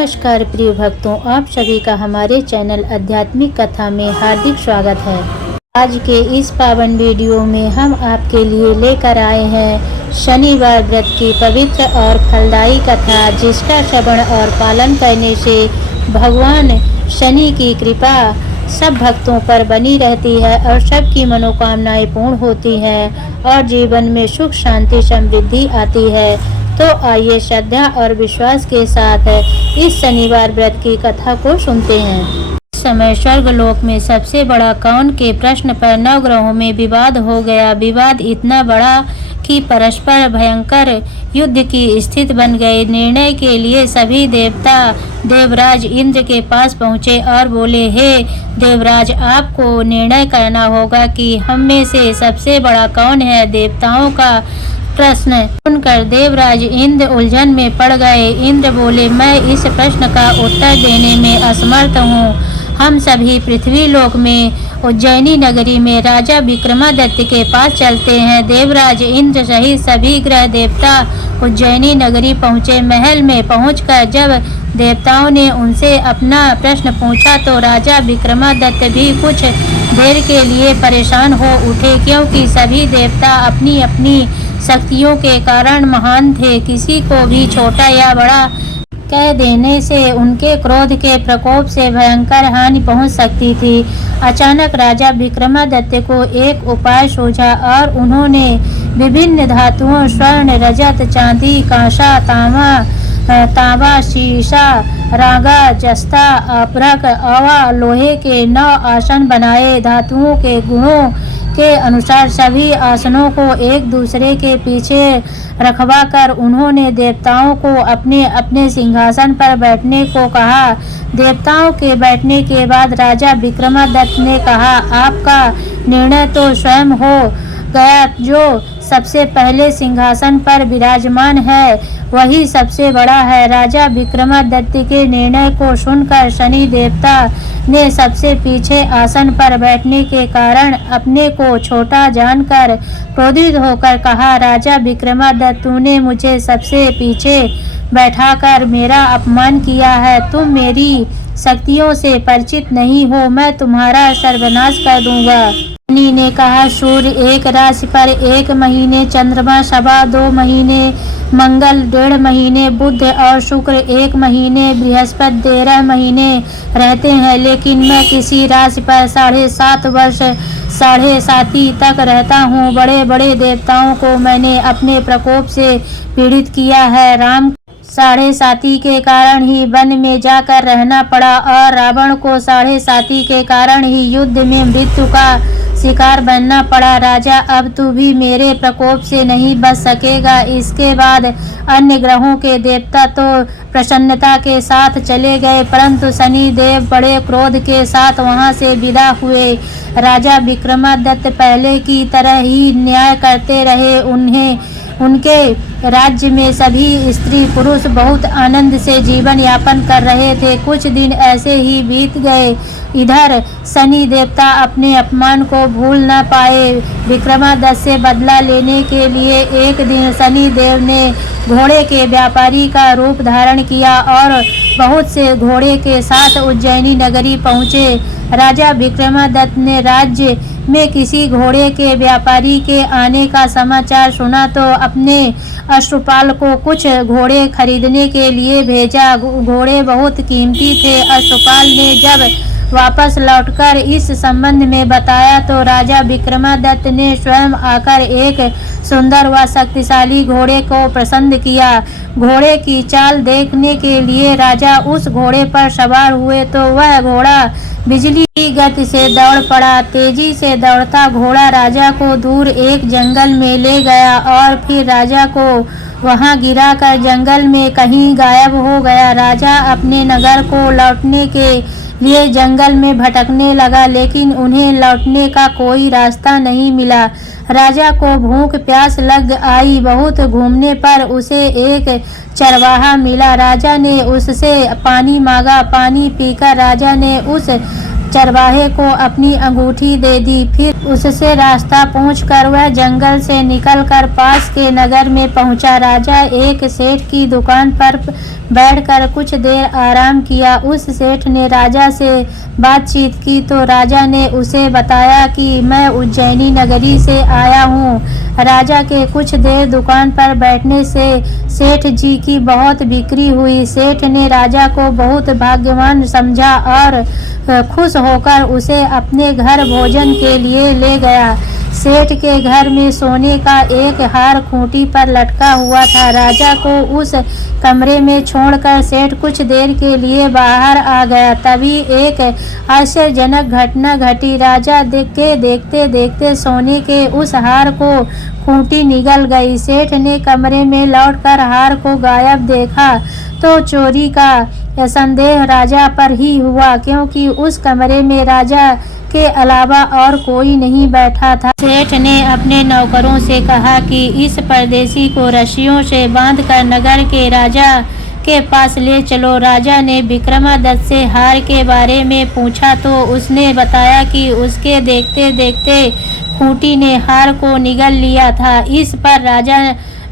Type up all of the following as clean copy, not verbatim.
नमस्कार प्रिय भक्तों, आप सभी का हमारे चैनल आध्यात्मिक कथा में हार्दिक स्वागत है। आज के इस पावन वीडियो में हम आपके लिए लेकर आए हैं शनिवार व्रत की पवित्र और फलदायी कथा, जिसका श्रवण और पालन करने से भगवान शनि की कृपा सब भक्तों पर बनी रहती है और सबकी मनोकामनाएं पूर्ण होती हैं और जीवन में सुख शांति समृद्धि आती है। तो आइए श्रद्धा और विश्वास के साथ इस शनिवार व्रत की कथा को सुनते हैं। इस समय स्वर्गलोक में सबसे बड़ा कौन के प्रश्न पर नवग्रहों में विवाद हो गया। विवाद इतना बड़ा कि परस्पर भयंकर युद्ध की स्थिति बन गई। निर्णय के लिए सभी देवता देवराज इंद्र के पास पहुँचे और बोले, हे देवराज, आपको निर्णय करना होगा कि हम में से सबसे बड़ा कौन है। देवताओं का प्रश्न सुनकर देवराज इंद्र उलझन में पड़ गए। इंद्र बोले, मैं इस प्रश्न का उत्तर देने में असमर्थ हूँ। हम सभी पृथ्वी लोक में उज्जैनी नगरी में राजा विक्रमादित्य के पास चलते हैं। देवराज इंद्र सहित सभी ग्रह देवता उज्जैनी नगरी पहुँचे। महल में पहुँचकर जब देवताओं ने उनसे अपना प्रश्न पूछा तो राजा विक्रमादित्य भी कुछ देर के लिए परेशान हो उठे, क्योंकि सभी देवता अपनी अपनी शक्तियों के कारण महान थे। किसी को भी छोटा या बड़ा कह देने से उनके क्रोध के प्रकोप से भयंकर हानि पहुंच सकती थी। अचानक राजा विक्रमादित्य को एक उपाय सूझा और उन्होंने विभिन्न धातुओं स्वर्ण, रजत, चांदी, कांसा, तांबा, शीशा, रागा, जस्ता, अपरक, अवा, लोहे के 9 आसन बनाए। धातुओं के गुणों के अनुसार सभी आसनों को एक दूसरे के पीछे रखवा कर उन्होंने देवताओं को अपने अपने सिंहासन पर बैठने को कहा। देवताओं के बैठने के बाद राजा विक्रमादित्य ने कहा, आपका निर्णय तो स्वयं हो गया। जो सबसे पहले सिंहासन पर विराजमान है वही सबसे बड़ा है। राजा विक्रमादित्य के निर्णय को सुनकर शनि देवता ने सबसे पीछे आसन पर बैठने के कारण अपने को छोटा जानकर क्रोधित होकर कहा, राजा विक्रमादित्य, तूने मुझे सबसे पीछे बैठाकर मेरा अपमान किया है। तुम मेरी शक्तियों से परिचित नहीं हो, मैं तुम्हारा सर्वनाश कर दूंगा। शनि ने कहा, सूर्य एक राशि पर 1 महीने, चंद्रमा 2.25 महीने, मंगल 1.5 महीने, बुध और शुक्र 1 महीने, बृहस्पति 13 महीने रहते हैं, लेकिन मैं किसी राशि पर 7.5 वर्ष 7.5 तक रहता हूँ। बड़े बड़े देवताओं को मैंने अपने प्रकोप से पीड़ित किया है। राम 7.5 के कारण ही वन में जाकर रहना पड़ा और रावण को 7.5 के कारण ही युद्ध में मृत्यु का शिकार बनना पड़ा। राजा, अब तू भी मेरे प्रकोप से नहीं बच सकेगा। इसके बाद अन्य ग्रहों के देवता तो प्रसन्नता के साथ चले गए, परंतु शनि देव बड़े क्रोध के साथ वहां से विदा हुए। राजा विक्रमादित्य पहले की तरह ही न्याय करते रहे। उनके राज्य में सभी स्त्री पुरुष बहुत आनंद से जीवन यापन कर रहे थे। कुछ दिन ऐसे ही बीत गए। इधर शनि देवता अपने अपमान को भूल न पाए। विक्रमादित्य से बदला लेने के लिए एक दिन शनि देव ने घोड़े के व्यापारी का रूप धारण किया और बहुत से घोड़े के साथ उज्जैनी नगरी पहुँचे। राजा विक्रमादित्य ने राज्य में किसी घोड़े के व्यापारी के आने का समाचार सुना तो अपने अश्वपाल को कुछ घोड़े खरीदने के लिए भेजा। घोड़े बहुत कीमती थे। अश्वपाल ने जब वापस लौटकर इस संबंध में बताया तो राजा विक्रमादित्य ने स्वयं आकर एक सुंदर व शक्तिशाली घोड़े को पसंद किया। घोड़े की चाल देखने के लिए राजा उस घोड़े पर सवार हुए तो वह घोड़ा बिजली की गति से दौड़ पड़ा। तेजी से दौड़ता घोड़ा राजा को दूर एक जंगल में ले गया और फिर राजा को वहां गिराकर जंगल में कहीं गायब हो गया। राजा अपने नगर को लौटने के लिए जंगल में भटकने लगा, लेकिन उन्हें लौटने का कोई रास्ता नहीं मिला। राजा को भूख प्यास लग आई। बहुत घूमने पर उसे एक चरवाहा मिला। राजा ने उससे पानी मांगा। पानी पीकर राजा ने उस चरवाहे को अपनी अंगूठी दे दी। फिर उससे रास्ता पूछकर वह जंगल से निकलकर पास के नगर में पहुंचा। राजा एक सेठ की दुकान पर बैठकर कुछ देर आराम किया। उस सेठ ने राजा से बातचीत की तो राजा ने उसे बताया कि मैं उज्जैनी नगरी से आया हूँ। राजा के कुछ देर दुकान पर बैठने से सेठ जी की बहुत बिक्री हुई। सेठ ने राजा को बहुत भाग्यवान समझा और खुश होकर उसे अपने घर भोजन के लिए ले गया। सेठ के घर में सोने का एक हार खूंटी पर लटका हुआ था। राजा को उस कमरे में छोड़कर सेठ कुछ देर के लिए बाहर आ गया। तभी एक आश्चर्यजनक घटना घटी। राजा देखते देखते सोने के उस हार को खूंटी निगल गई। सेठ ने कमरे में लौटकर हार को गायब देखा तो चोरी का संदेह राजा पर ही हुआ, क्योंकि उस कमरे में राजा के अलावा और कोई नहीं बैठा था। सेठ ने अपने नौकरों से कहा कि इस परदेसी को रस्सियों से बांधकर नगर के राजा के पास ले चलो। राजा ने विक्रमादित्य से हार के बारे में पूछा तो उसने बताया कि उसके देखते देखते खूंटी ने हार को निगल लिया था। इस पर राजा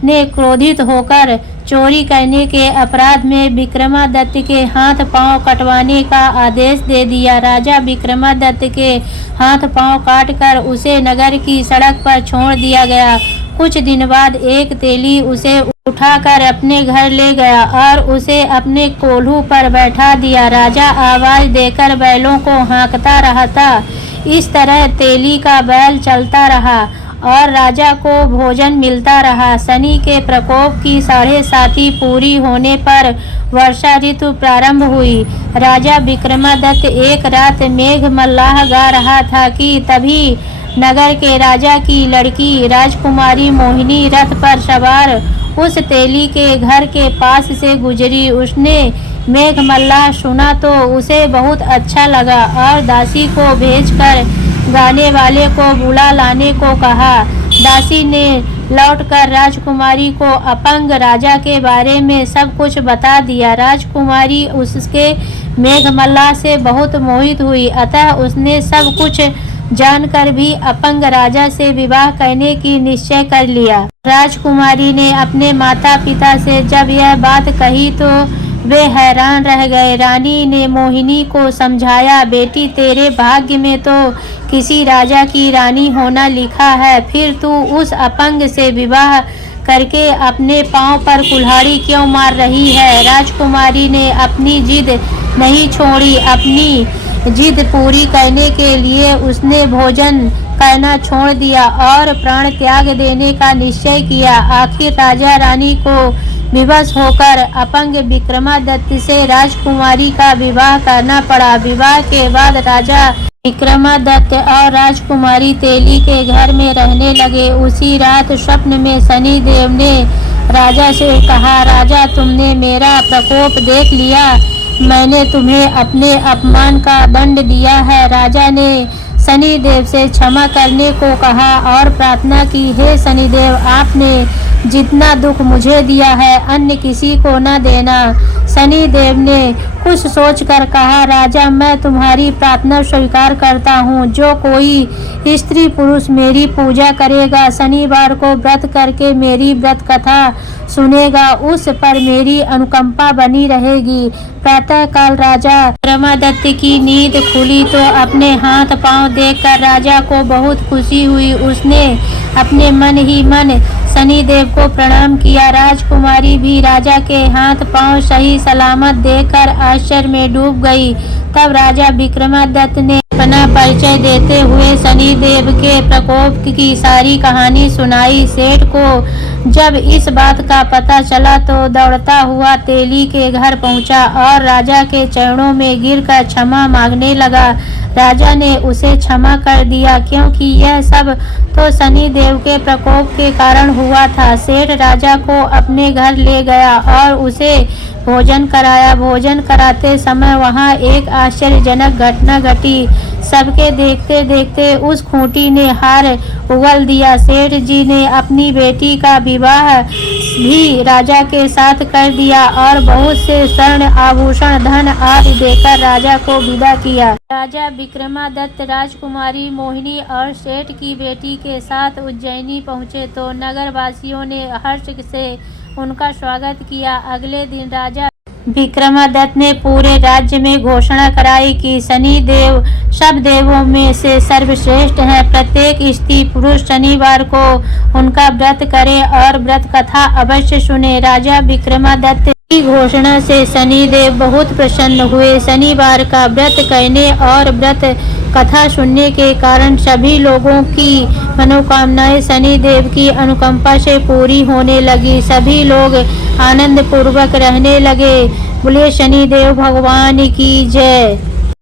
ने क्रोधित होकर चोरी करने के अपराध में विक्रमादित्य के हाथ पांव कटवाने का आदेश दे दिया। राजा विक्रमादित्य के हाथ पांव काटकर उसे नगर की सड़क पर छोड़ दिया गया। कुछ दिन बाद एक तेली उसे उठाकर अपने घर ले गया और उसे अपने कोल्हू पर बैठा दिया। राजा आवाज देकर बैलों को हाँकता रहा था। इस तरह तेली का बैल चलता रहा और राजा को भोजन मिलता रहा। शनि के प्रकोप की 7.5 पूरी होने पर वर्षा ऋतु प्रारंभ हुई। राजा विक्रमादित्य एक रात मेघ मल्लाह गा रहा था कि तभी नगर के राजा की लड़की राजकुमारी मोहिनी रथ पर सवार उस तेली के घर के पास से गुजरी। उसने मेघ मल्लाह सुना तो उसे बहुत अच्छा लगा और दासी को भेजकर गाने वाले को बुला लाने को कहा। दासी ने लौटकर राजकुमारी को अपंग राजा के बारे में सब कुछ बता दिया। राजकुमारी उसके मेघमल्लाह से बहुत मोहित हुई, अतः उसने सब कुछ जानकर भी अपंग राजा से विवाह करने की निश्चय कर लिया। राजकुमारी ने अपने माता पिता से जब यह बात कही तो वे हैरान रह गए। रानी ने मोहिनी को समझाया, बेटी तेरे भाग्य में तो किसी राजा की रानी होना लिखा है, फिर तू उस अपंग से विवाह करके अपने पांव पर कुल्हाड़ी क्यों मार रही है। राजकुमारी ने अपनी जिद नहीं छोड़ी। अपनी जिद पूरी करने के लिए उसने भोजन करना छोड़ दिया और प्राण त्याग देने का निश्चय किया। आखिर राजा रानी को विवश होकर अपंग विक्रमादित्य से राजकुमारी का विवाह करना पड़ा। विवाह के बाद राजा विक्रमादित्य और राजकुमारी तेली के घर में रहने लगे। उसी रात स्वप्न में शनि देव ने राजा से कहा, राजा तुमने मेरा प्रकोप देख लिया, मैंने तुम्हें अपने अपमान का दंड दिया है। राजा ने शनिदेव से क्षमा करने को कहा और प्रार्थना की, हे शनिदेव आपने जितना दुख मुझे दिया है अन्य किसी को न देना। शनिदेव ने कुछ सोचकर कहा, राजा मैं तुम्हारी प्रार्थना स्वीकार करता हूँ। जो कोई स्त्री पुरुष मेरी पूजा करेगा, शनिवार को व्रत करके मेरी व्रत कथा सुनेगा, उस पर मेरी अनुकंपा बनी रहेगी। प्रातः काल राजा विक्रमादित्य की नींद खुली तो अपने हाथ पांव देखकर राजा को बहुत खुशी हुई। उसने अपने मन ही मन शनिदेव को प्रणाम किया। राजकुमारी भी राजा के हाथ पांव सही सलामत देखकर आश्चर्य में डूब गई। तब राजा विक्रमादित्य ने अपना परिचय देते हुए शनिदेव के प्रकोप की सारी कहानी सुनाई। सेठ को जब इस बात का पता चला तो दौड़ता हुआ तेली के घर पहुंचा और राजा के चरणों में गिरकर क्षमा मांगने लगा। राजा ने उसे क्षमा कर दिया, क्योंकि यह सब तो शनिदेव के प्रकोप के कारण हुआ था। सेठ राजा को अपने घर ले गया और उसे भोजन कराया। भोजन कराते समय वहां एक आश्चर्यजनक घटना घटी। सबके देखते देखते उस खूंटी ने हार उगल दिया। सेठ जी ने अपनी बेटी का विवाह भी राजा के साथ कर दिया और बहुत से स्वर्ण आभूषण धन आदि देकर राजा को विदा किया। राजा विक्रमादित्य राजकुमारी मोहिनी और सेठ की बेटी के साथ उज्जैनी पहुँचे तो नगर वासियों ने हर्ष से उनका स्वागत किया। अगले दिन राजा विक्रमादित्य ने पूरे राज्य में घोषणा कराई कि शनि देव सब देवों में से सर्वश्रेष्ठ हैं। प्रत्येक स्त्री पुरुष शनिवार को उनका व्रत करे और व्रत कथा अवश्य सुने। राजा विक्रमादित्य की घोषणा से शनिदेव बहुत प्रसन्न हुए। शनिवार का व्रत करने और व्रत कथा सुनने के कारण सभी लोगों की मनोकामनाएं शनिदेव की अनुकंपा से पूरी होने लगी। सभी लोग आनंद पूर्वक रहने लगे। बोले शनिदेव भगवान की जय।